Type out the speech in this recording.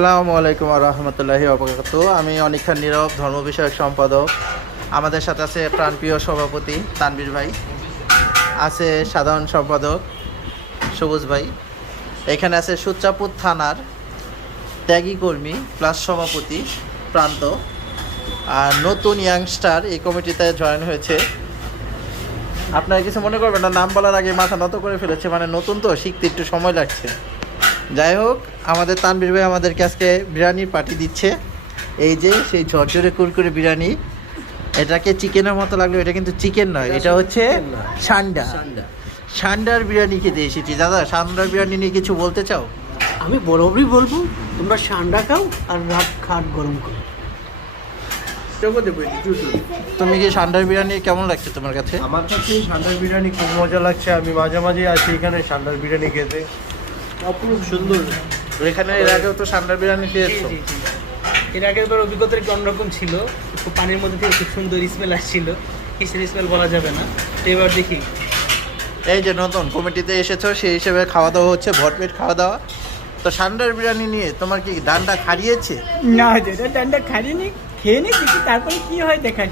আসসালামু আলাইকুম ওয়া রাহমাতুল্লাহি ওয়া বারাকাতুহু। আমি অনিক খান নীরব, ধর্ম বিষয়ক সম্পাদক। আমাদের সাথে আছে প্রাণপ্রিয় সভাপতি তানভীর ভাই, আছে সাধারণ সম্পাদক সবুজ ভাই, এখানে আছে সুচাপুর থানার ত্যাগী কর্মী প্লাস সভাপতি প্রান্ত, আর নতুন ইয়াংস্টার এই কমিটিতে জয়েন হয়েছে। আপনারা কিছু মনে করবেন না, নাম বলার আগে মাথা নত করে ফেলেছে, মানে নতুন তো শিখতে একটু সময় লাগছে। যাই হোক, আমাদের তানভীর ভাই আমাদেরকে আজকে বিরিয়ানির পার্টি দিচ্ছে। এই যে সেই ঝরঝরে কুরকুরে বিরিয়ানি, এটাকে চিকেনের মতো লাগলো, এটা কিন্তু চিকেন নয়, এটা হচ্ছে সান্ডা। সান্ডার বিরিয়ানি খেতে এসেছি। দাদা, সান্ডার বিরিয়ানি নিয়ে কিছু বলতে চাও? আমি বরাবরই বলবো, তোমরা ঠান্ডা খাও আর রাত খাট গরম করো। তুমি কি সান্ডার বিরিয়ানি কেমন লাগছে তোমার কাছে? আমার কাছে সান্ডার বিরিয়ানি খুব মজা লাগছে। আমি মাঝে মাঝে আসি এখানে সান্ডার বিরিয়ানি খেতে, অপরূপ সুন্দর। এখানে এর আগেও তো সান্ডার বিরিয়ানি খেয়েছো? এর আগের বার অভিজ্ঞতা একটু অন্যরকম ছিল। খুব পানির মধ্যে থেকে খুব সুন্দর স্মেল আসছিল, কিসের স্মেল বলা যাবে না। তো এবার দেখি। এই যে নতুন কমিটিতে এসেছো, সেই হিসেবে খাওয়া দাওয়া হচ্ছে, ভরপেট খাওয়া দাওয়া। তো সান্ডার বিরিয়ানি নিয়ে তোমার কি ডান্ডা খারিয়েছে? না, যেটা ডান্ডা খাইনি, খেয়ে নি দেখি, তারপরে কি হয় দেখা যায়।